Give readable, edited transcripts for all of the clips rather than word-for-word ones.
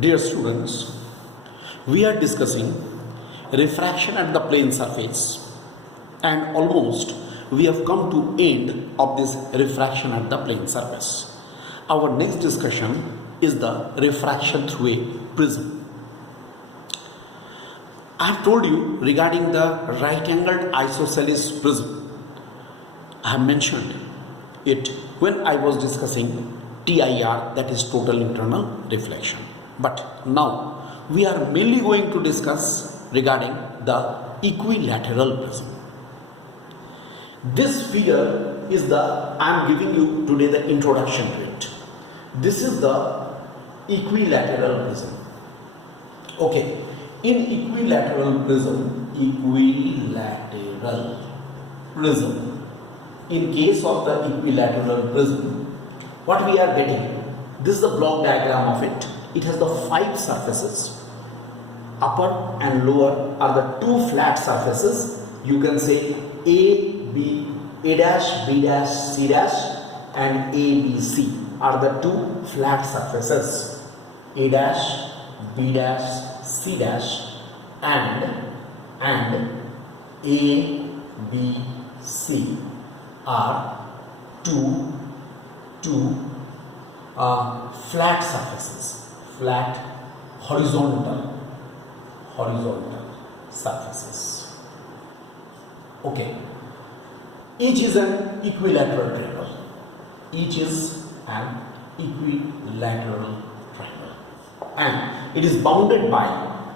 Dear students, we are discussing refraction at the plane surface, and almost we have come to end of this refraction at the plane surface. Our next discussion is the refraction through a prism. I have told you regarding the right-angled isosceles prism. I have mentioned it when I was discussing TIR, that is total internal reflection. But now we are mainly going to discuss regarding the equilateral prism. This figure is I am giving you today the introduction to it. This is the equilateral prism. Okay, in equilateral prism, in case of the equilateral prism, what we are getting, this is the block diagram of it. It has the 5 surfaces. Upper and lower are the 2 flat surfaces. You can say A, B, A dash, B dash, C dash, and A, B, C are the 2 flat surfaces. A dash, B dash, C dash, and A, B, C are two flat surfaces. Flat horizontal surfaces. Okay, each is an equilateral triangle. Each is an equilateral triangle, and it is bounded by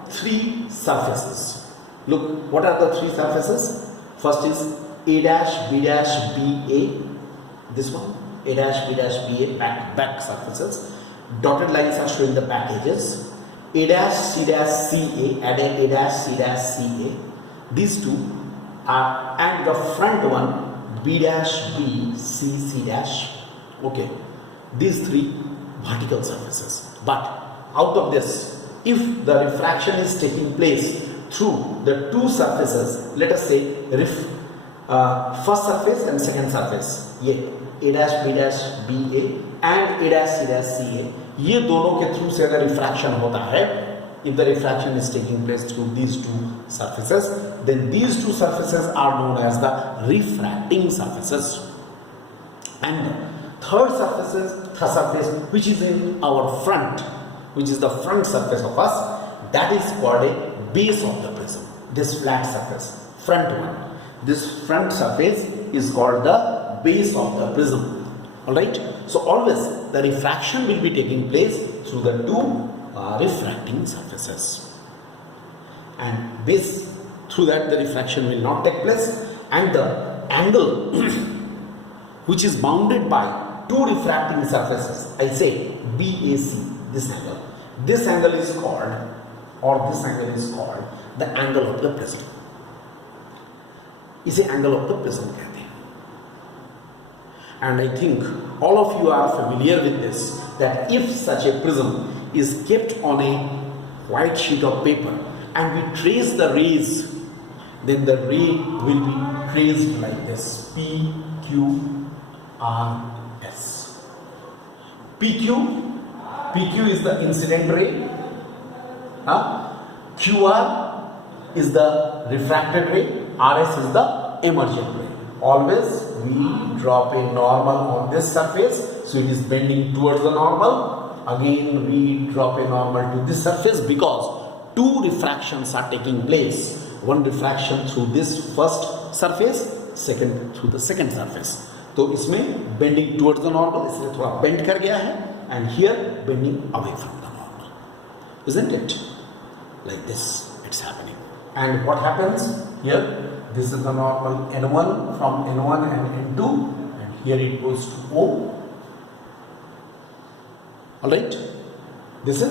3 surfaces. Look, what are the 3 surfaces? First is A dash, B dash, B, A. This one, A dash, B dash, B, A, back surfaces. Dotted lines are showing the back edges. A dash, C dash, C, A, add A dash, C dash, C, A. These 2 are, and the front one, B dash, B, C, C dash. Okay, these 3 vertical surfaces. But out of this, if the refraction is taking place through the 2 surfaces, let us say first surface and second surface, A dash, B dash, B, A, and A dash, C dash, C, A, ये दोनों के through से अगर refraction होता है, if the refraction is taking place through these 2 surfaces, then these 2 surfaces are known as the refracting surfaces. And third surface which is in our front, which is the front surface of us, that is called a base of the prism. This flat surface, front one, this front surface is called the base of the prism. Alright, so always the refraction will be taking place through the 2 refracting surfaces, and this, through that the refraction will not take place, and the angle which is bounded by 2 refracting surfaces, I say BAC, this angle is called, or this angle is called the angle of the prism. इसे angle of the prism कहते हैं. And I think all of you are familiar with this, that if such a prism is kept on a white sheet of paper and we trace the rays, then the ray will be traced like this: P, Q, R, S. PQ is the incident ray, QR is the refracted ray, RS is the emergent ray. Always we drop a normal on this surface, so it is bending towards the normal. Again we drop a normal to this surface, because 2 refractions are taking place. One refraction through this first surface, second through the second surface. तो इसमें bending towards the normal, इसलिए थोड़ा bend कर गया है, and here bending away from the normal. Isn't it? Like this it's happening. And what happens here? This is the normal N1 from N1 and N2, and here it goes to O. Alright, this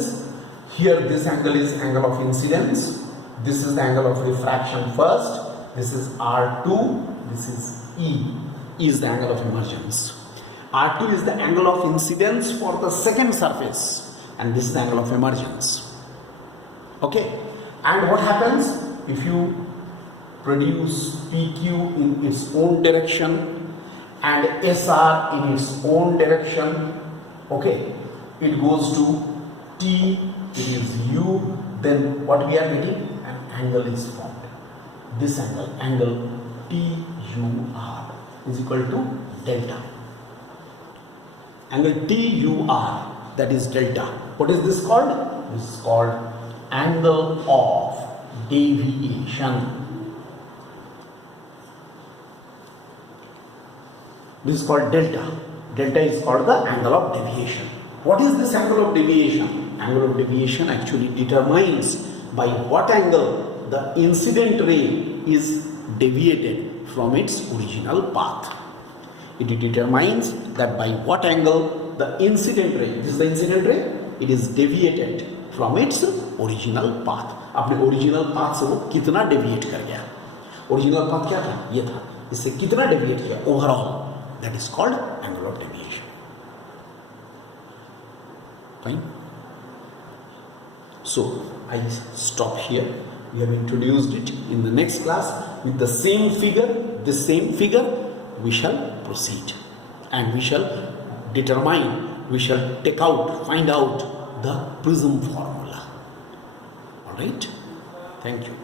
angle is angle of incidence, this is the angle of refraction first, this is R2, this is E is the angle of emergence. R2 is the angle of incidence for the second surface, and this is the angle of emergence. Okay, and what happens if you produce PQ in its own direction and SR in its own direction? Okay, it goes to T, it is U, then what we are getting? An angle is formed. This angle TUR is equal to delta. Angle TUR, that is delta. What is this called? This is called angle of deviation. This is called delta. Delta is called the angle of deviation. What is this angle of deviation? Angle of deviation actually determines by what angle the incident ray is deviated from its original path. It determines that by what angle the incident ray, this is the incident ray, it is deviated from its original path. अपने original path से वो कितना deviate कर गया? Original path क्या था? ये था. इससे कितना deviate किया? Overall. That is called angle of deviation. Fine. So I stop here. We have introduced it. In the next class with the same figure, we shall proceed and we shall determine, we shall find out the prism formula. All right. Thank you.